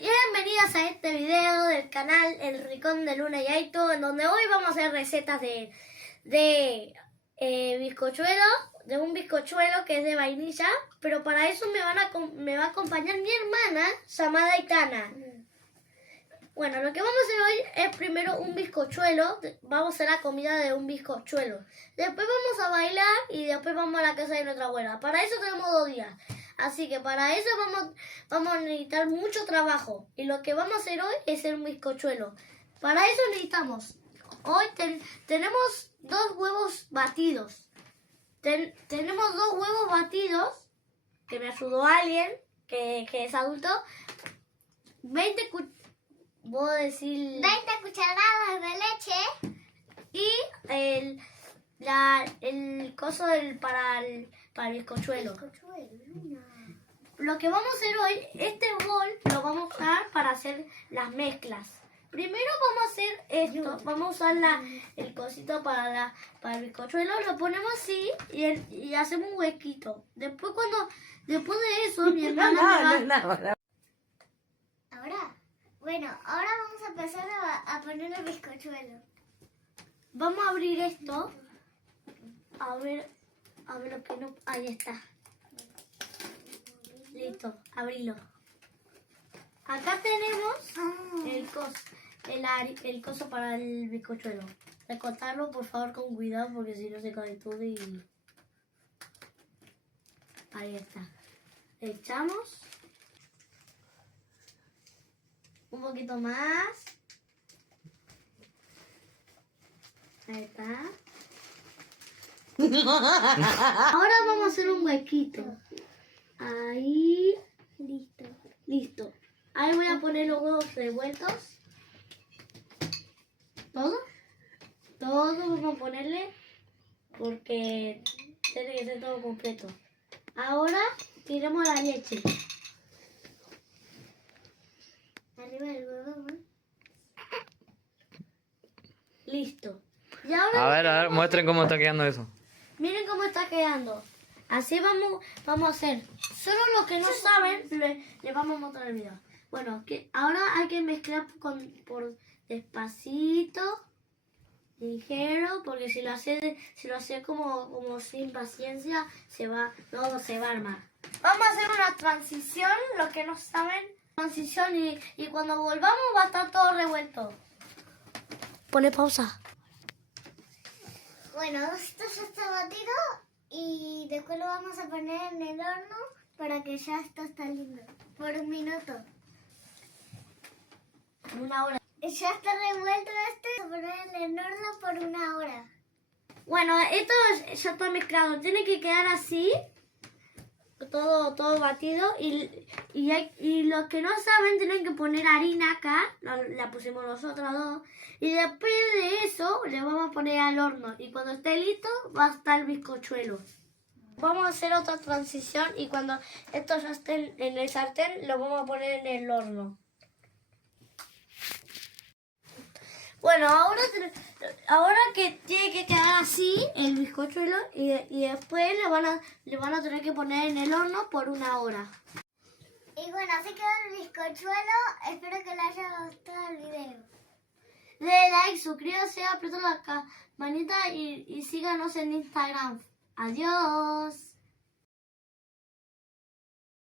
Bienvenidas a este video del canal El Rincón de Luna y Aito, en donde hoy vamos a hacer recetas de bizcochuelo, de un bizcochuelo que es de vainilla, pero para eso me va a acompañar mi hermana llamada Aitana. Bueno, lo que vamos a hacer hoy es primero un bizcochuelo, vamos a hacer la comida de un bizcochuelo. Después vamos a bailar y después vamos a la casa de nuestra abuela. Para eso tenemos 2 días. Así que para eso vamos a necesitar mucho trabajo. Y lo que vamos a hacer hoy es hacer un bizcochuelo. Para eso necesitamos, hoy tenemos 2 huevos batidos. Tenemos 2 huevos batidos, que me ayudó alguien que es adulto. 20 cucharadas de leche. Y el coso para el bizcochuelo. Lo que vamos a hacer hoy, este bol lo vamos a usar para hacer las mezclas. Primero vamos a hacer esto, vamos a usar el cosito para el bizcochuelo, lo ponemos así y hacemos un huequito. Después de eso, mi hermana Ahora vamos a empezar a poner el bizcochuelo. Vamos a abrir esto. A ver lo que no... Ahí está. Listo, abrilo. Acá tenemos el coso para el bizcochuelo. Recortarlo por favor con cuidado porque si no se cae todo y... Ahí está. Echamos. Un poquito más. Ahí está. Ahora vamos a hacer un huequito. Ahí. Listo. Ahí voy a poner los huevos revueltos. ¿Todo? Todo vamos a ponerle porque tiene que ser todo completo. Ahora tiramos la leche. Arriba del huevo, ¿no? Listo. Y ahora A ver, muestren cómo está quedando eso. miren cómo está quedando. Así vamos a hacer. Solo los que no saben, les vamos a mostrar el video. Bueno, ahora hay que mezclar por despacito, ligero, porque si lo hace como sin paciencia, todo se va a armar. Vamos a hacer una transición, los que no saben, transición y cuando volvamos va a estar todo revuelto. Pone pausa. Bueno, esto ya está batido y después lo vamos a poner en el horno para que ya esto está lindo. Por 1 minuto. 1 hora. Ya está revuelto vamos a poner en el horno por 1 hora. Bueno, esto ya está mezclado. Tiene que quedar así, todo batido. Y los que no saben tienen que poner harina acá. La pusimos nosotros 2. Y después de eso le vamos a poner al horno. Y cuando esté listo va a estar el bizcochuelo. Vamos a hacer otra transición y cuando esto ya esté en el sartén lo vamos a poner en el horno. Bueno, ahora que tiene que quedar así el bizcochuelo y después le van a tener que poner en el horno por 1 hora. Y bueno, así quedó el bizcochuelo. Espero que les haya gustado el video. Denle like, suscríbanse, aprieten la campanita y síganos en Instagram. Adiós.